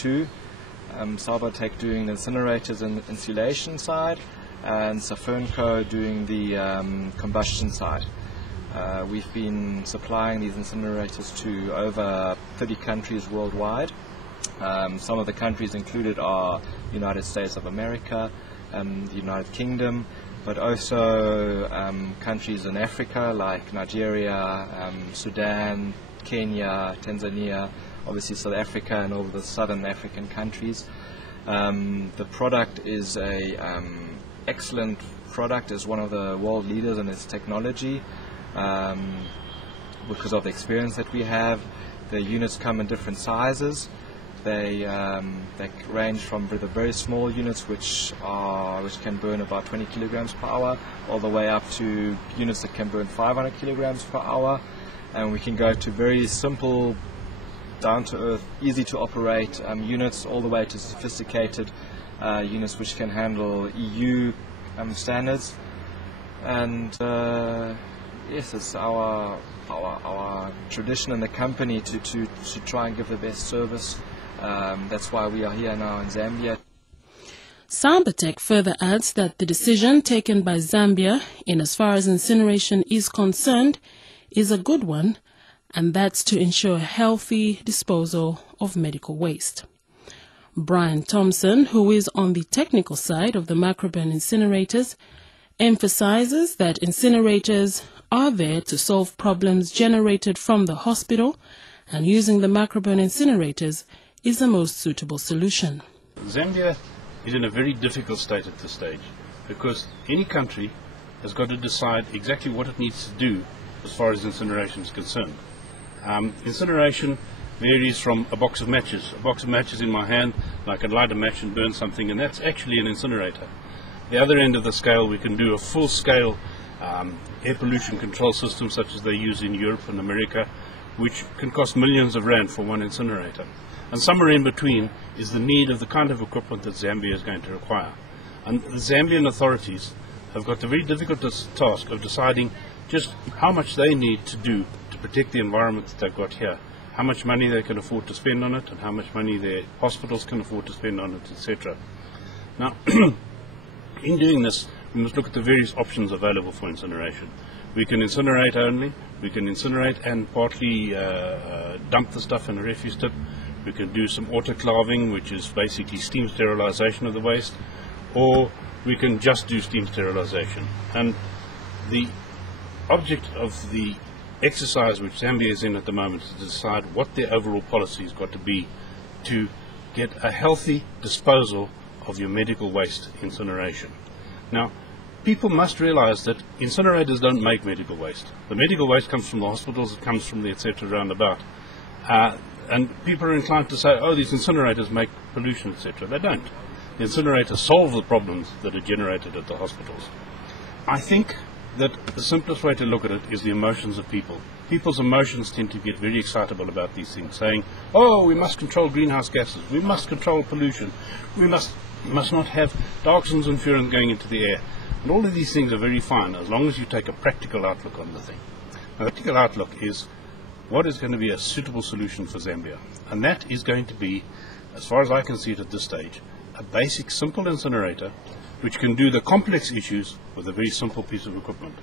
two. Saubatech doing the incinerators and insulation side, and Safurnco doing the combustion side. We've been supplying these incinerators to over 30 countries worldwide. Some of the countries included are United States of America, the United Kingdom, but also countries in Africa like Nigeria, Sudan, Kenya, Tanzania, obviously South Africa and all the southern African countries. The product is a excellent product, is one of the world leaders in its technology because of the experience that we have. The units come in different sizes. They range from the very small units which can burn about 20 kilograms per hour all the way up to units that can burn 500 kilograms per hour, and we can go to very simple, down-to-earth, easy to operate units all the way to sophisticated units which can handle EU standards. And yes, it's our tradition in the company to try and give the best service. That's why we are here now in Zambia. Saubatech further adds that the decision taken by Zambia in as far as incineration is concerned is a good one, and that's to ensure healthy disposal of medical waste. Brian Thomson, who is on the technical side of the Macroburn incinerators, emphasizes that incinerators are there to solve problems generated from the hospital, and using the Macroburn incinerators is the most suitable solution. Zambia is in a very difficult state at this stage because any country has got to decide exactly what it needs to do as far as incineration is concerned. Incineration varies from a box of matches. A box of matches in my hand, and I can light a match and burn something, and that's actually an incinerator. The other end of the scale, we can do a full-scale air pollution control system such as they use in Europe and America, which can cost millions of rand for one incinerator. And somewhere in between is the need of the kind of equipment that Zambia is going to require. And the Zambian authorities have got the very difficult task of deciding just how much they need to do to protect the environment that they've got here, how much money they can afford to spend on it, and how much money their hospitals can afford to spend on it, etc. Now, in doing this, we must look at the various options available for incineration. We can incinerate only, we can incinerate and partly dump the stuff in a refuse tip. We can do some autoclaving, which is basically steam sterilization of the waste, or we can just do steam sterilization. And the object of the exercise which Zambia is in at the moment is to decide what their overall policy has got to be to get a healthy disposal of your medical waste incineration. Now, people must realize that incinerators don't make medical waste. The medical waste comes from the hospitals, it comes from the etc. roundabout. And people are inclined to say, oh, these incinerators make pollution, etc. They don't. The incinerators solve the problems that are generated at the hospitals. I think that the simplest way to look at it is the emotions of people. People's emotions tend to get very excitable about these things, saying, oh, we must control greenhouse gases, we must control pollution, we must not have dioxins and furans going into the air. And all of these things are very fine as long as you take a practical outlook on the thing. Now, the practical outlook is what is going to be a suitable solution for Zambia. And that is going to be, as far as I can see it at this stage, a basic simple incinerator which can do the complex issues with a very simple piece of equipment.